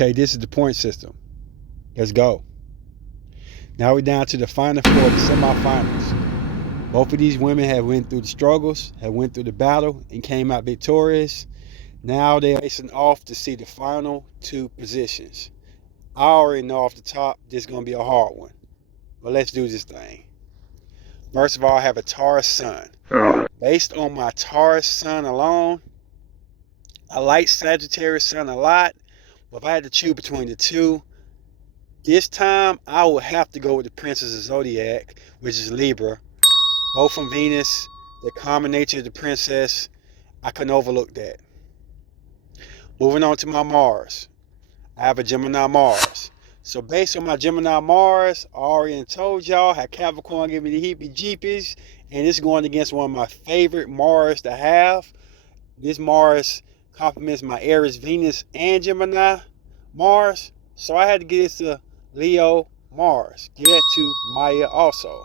Okay, this is the point system. Let's go. Now we're down to the final four, the semifinals. Both of these women have went through the struggles, have went through the battle, and came out victorious. Now they're facing off to see the final two positions. I already know off the top this is going to be a hard one. But let's do this thing. First of all, I have a Taurus sun. Based on my Taurus sun alone, I like Sagittarius sun a lot. But if I had to choose between the two, this time I would have to go with the Princess of Zodiac, which is Libra. Both from Venus, the common nature of the princess, I couldn't overlook that. Moving on to my Mars. I have a Gemini Mars. So based on my Gemini Mars, I already told y'all how Capricorn gave me the heebie-jeebies, and it's going against one of my favorite Mars to have. This Mars complements my Aries, Venus, and Gemini Mars. So I had to get this to Leo Mars. Give that to Mya also.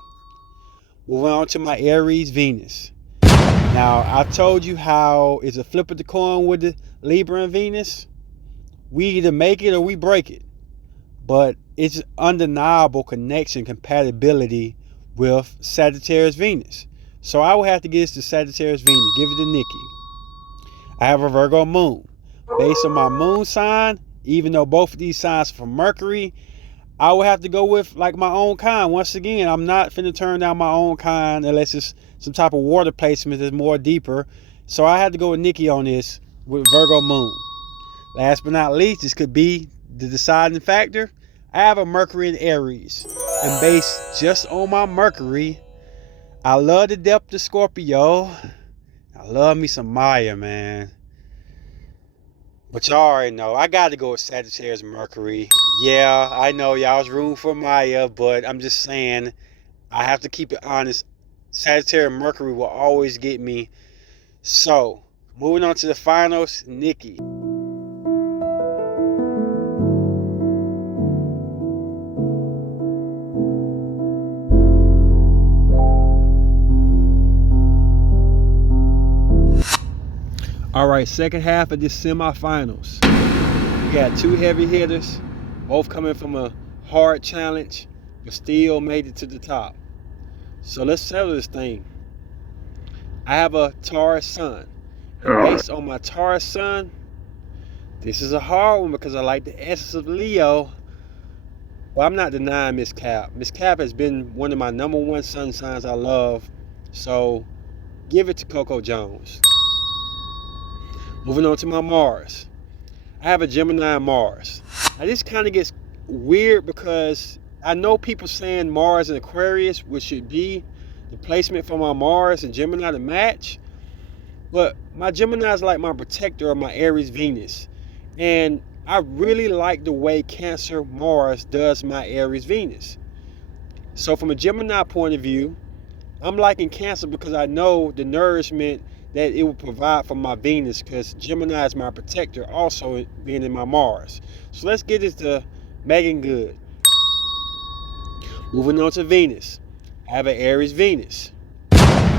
Moving on to my Aries Venus. Now, I told you how it's a flip of the coin with the Libra and Venus. We either make it or we break it. But it's undeniable connection, compatibility with Sagittarius Venus. So I would have to give this to Sagittarius Venus. Give it to Nicki. I have a Virgo moon. Based on my moon sign, even though both of these signs are from Mercury, I would have to go with like my own kind. Once again, I'm not finna turn down my own kind unless it's some type of water placement that's more deeper. So I had to go with Nicki on this with Virgo moon. Last but not least, this could be the deciding factor. I have a Mercury in Aries. And based just on my Mercury, I love the depth of Scorpio. I love me some Mya, man. But y'all already know, I got to go with Sagittarius Mercury. Yeah, I know y'all was rooting for Mya, but I'm just saying, I have to keep it honest. Sagittarius Mercury will always get me. So, moving on to the finals, Nicki. All right, second half of this semifinals. We got two heavy hitters, both coming from a hard challenge, but still made it to the top. So let's settle this thing. I have a Taurus sun. And based on my Taurus sun, this is a hard one because I like the essence of Leo. Well, I'm not denying Miss Cap. Miss Cap has been one of my number one sun signs I love. So give it to Coco Jones. Moving on to my Mars. I have a Gemini Mars. Now this kind of gets weird because I know people saying Mars and Aquarius, which should be the placement for my Mars and Gemini to match. But my Gemini is like my protector of my Aries Venus. And I really like the way Cancer Mars does my Aries Venus. So from a Gemini point of view, I'm liking Cancer because I know the nourishment that it will provide for my Venus, because Gemini is my protector, also being in my Mars. So let's get this to Meagan good. Moving on to Venus. I have an Aries Venus.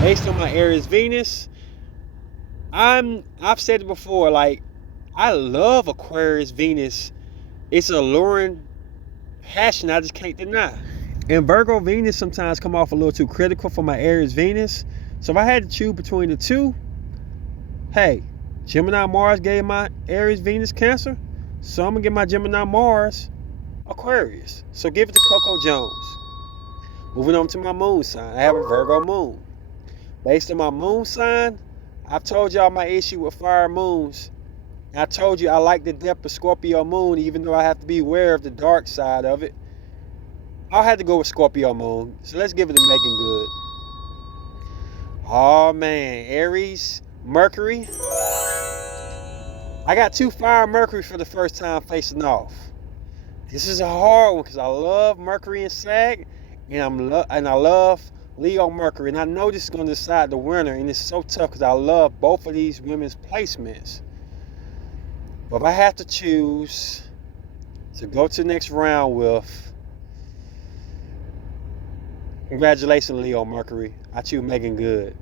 Based on my Aries Venus, I've said it before, like, I love Aquarius Venus. It's alluring passion I just can't deny. And Virgo Venus sometimes come off a little too critical for my Aries Venus. So if I had to choose between the two, hey, Gemini Mars gave my Aries Venus Cancer, so I'm going to give my Gemini Mars Aquarius. So give it to Coco Jones. Moving on to my moon sign. I have a Virgo moon. Based on my moon sign, I've told y'all my issue with fire moons. And I told you I like the depth of Scorpio moon, even though I have to be aware of the dark side of it. I'll have to go with Scorpio moon. So let's give it to Meagan Good. Oh man, Aries, Mercury. I got 2 fire Mercury for the first time facing off. This is a hard one because I love Mercury and Sag, and I love Leo Mercury, and I know this is going to decide the winner, and it's so tough because I love both of these women's placements. But if I have to choose to go to the next round with, congratulations, Leo Mercury. I choose Meagan Good.